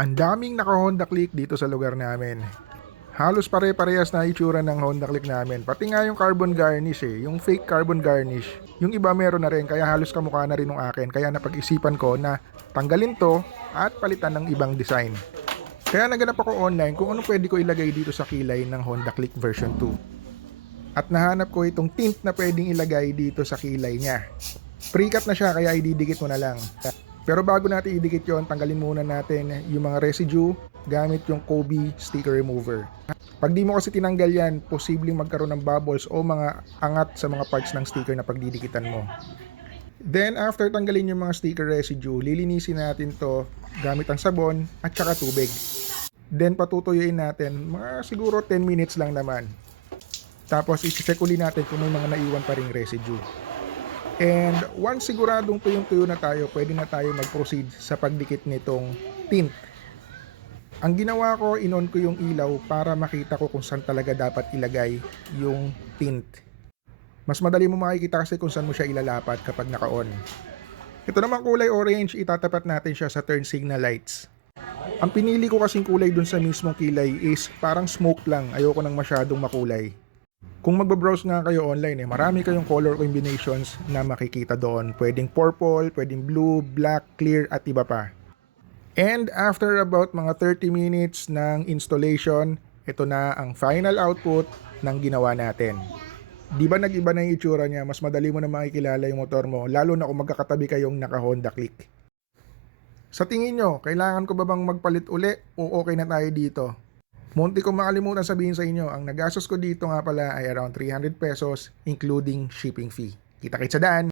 Ang daming naka Honda Click dito sa lugar namin. Halos pare-parehas na itsura ng Honda Click namin. Pati nga yung carbon garnish eh, yung fake carbon garnish. Yung iba meron na rin, kaya halos kamukha na rin ng akin. Kaya napag-isipan ko na tanggalin to at palitan ng ibang design. Kaya naganap ako online kung ano pwede ko ilagay dito sa kilay ng Honda Click version 2. At nahanap ko itong tint na pwedeng ilagay dito sa kilay niya. Pre-cut na siya kaya ididikit mo na lang. Pero bago natin idikit yon, tanggalin muna natin yung mga residue gamit yung Kobe sticker remover. Pag di mo kasi tinanggal yan, posibleng magkaroon ng bubbles o mga angat sa mga parts ng sticker na pagdidikitan mo. Then after tanggalin yung mga sticker residue, lilinisin natin to gamit ang sabon at saka tubig. Then patutuyuin natin, mga siguro 10 minutes lang naman. Tapos i-check uli natin kung may mga naiwan pa ring residue. And once siguradong tuyong-tuyo na tayo, pwede na tayo mag-proceed sa pagdikit nitong tint. Ang ginawa ko, inon ko yung ilaw para makita ko kung saan talaga dapat ilagay yung tint. Mas madali mo makikita kasi kung saan mo siya ilalapat kapag naka-on. Ito naman kulay orange, itatapat natin siya sa turn signal lights. Ang pinili ko kasing kulay dun sa mismong kilay is parang smoke lang, ayoko nang masyadong makulay. Kung magbabrowse nga kayo online, eh, marami kayong color combinations na makikita doon. Pwedeng purple, pwedeng blue, black, clear, at iba pa. And after about mga 30 minutes ng installation, ito na ang final output ng ginawa natin. Di ba nag-iba na yung itsura niya? Mas madali mo na makikilala yung motor mo, lalo na kung magkakatabi kayong naka-Honda Click. Sa tingin nyo, kailangan ko ba bang magpalit uli o okay na tayo dito? Munti ko makalimutan sabihin sa inyo, ang nagastos ko dito nga pala ay around 300 pesos including shipping fee. Kita-kits sa daan!